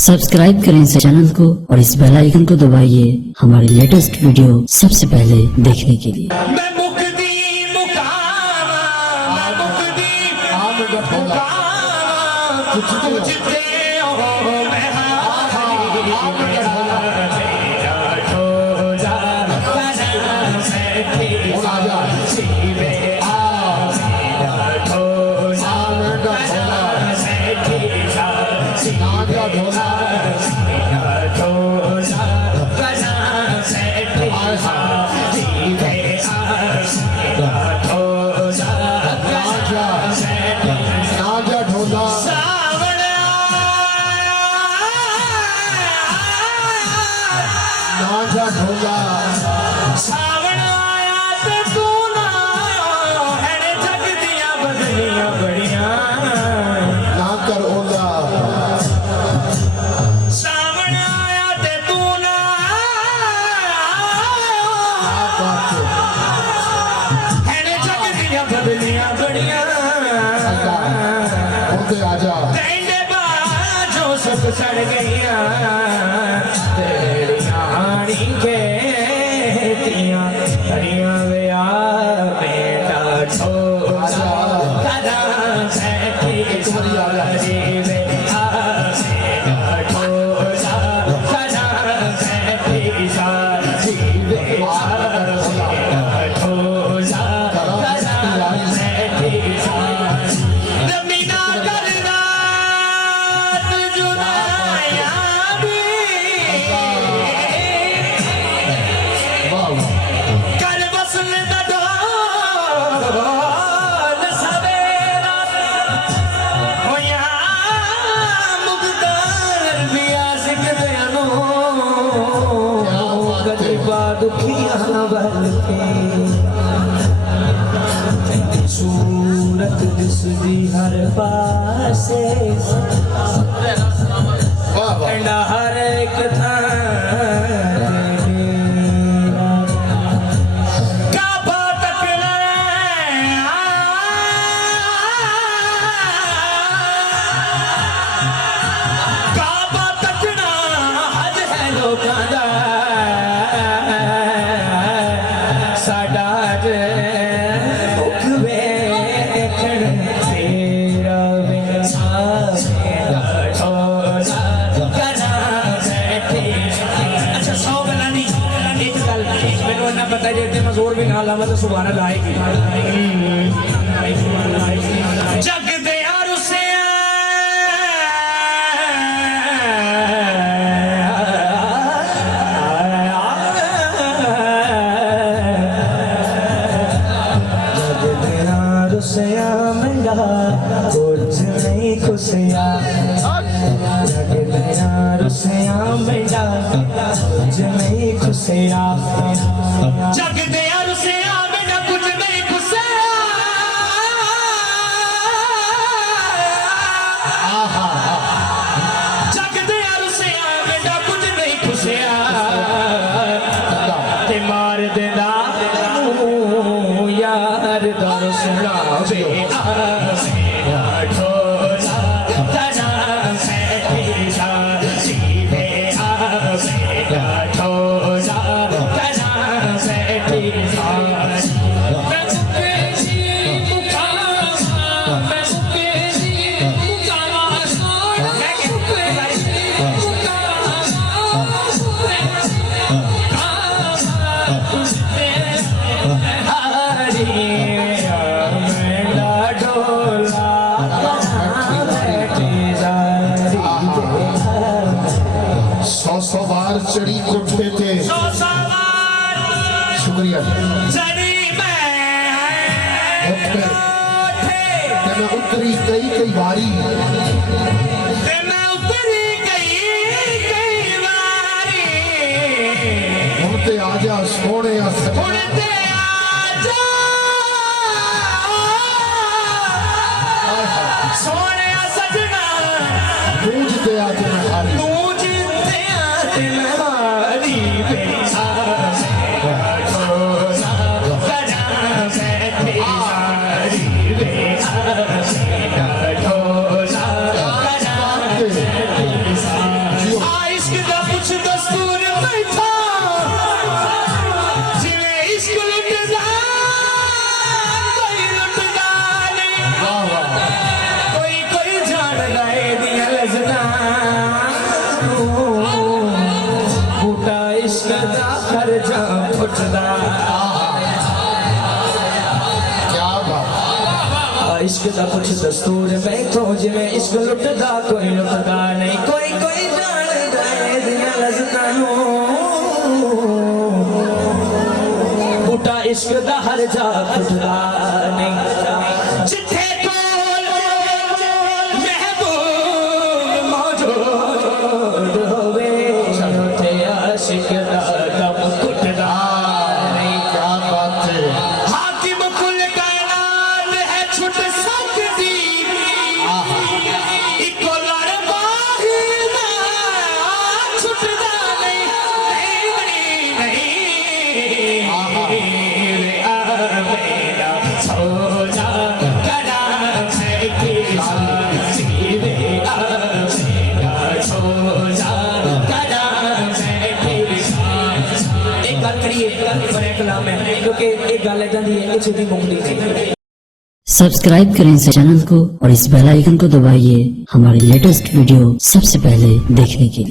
Subscribe करें इस channel को और इस बेल आइकन को दबाइए हमारे लेटेस्ट वीडियो सबसे पहले देखने के लिए। सावन आया ते तू ना आयो है जग दिया बदलियां बड़ियां ना कर ओला। सावन आया ते तू ना आयो है जग दिया बदलियां बड़ियां ओते आजा तेरे बाजों सब सड़ गईयां तेरी आनी के हरिया व्या बेटा छोड़ा कदा से सारी वे आसे छोड़ा कदा से सारी वे छोड़ा कदा से सारी रमीना कर रात जुदाया भी कर बसन दडोल सवेरा होया मुगदार बिया सिकदयानो गरीबा दुखिया बल के सूरत दिसदी हर पासे हर एक था जोर भी ना लावा तो सुभान अल्लाह आएगी। जग दे यार उसे जग दे यार उसे मंगा कुछ नहीं खुशिया जग दे यार उसे मंगा कुछ नहीं खुशिया जग दे यार उसे बेटा कुछ नहीं खुशिया जग दे यार उसे बेटा कुछ नहीं खुशिया ते मार देना यार दर सुना चढ़ी कोठे थे शुक्रिया मैं उतरी कई बारी ते आजा सोने सोने सजना पूजते आज हारी इश्क दा कुछ दस्तूर बैठो जिवें इश्क लुटदा कोई लुटदा नहीं कोई कोई जानदा है दियां लज़्ज़तां नूं बूटा इश्क दा हर जा फुटदा नहीं जिथे कोल महबूब मौजूद होवे उथे आशिक दा दम घुटदा नहीं क्या बात है हाकिम कुल कायनात है छुट सकदी इको लड़ बाहिदा छुटदा नहीं नहीं मेरा सो जा करा मैं की सीवे मेरा सो जा करा मैं की एक गल करिए बड़े कलाम है क्योंकि एक गल ऐसा दी है कि छुट्टी मुकती नहीं सब्सक्राइब करें इस चैनल को और इस बेल आइकन को दबाइए हमारे लेटेस्ट वीडियो सबसे पहले देखने के लिए।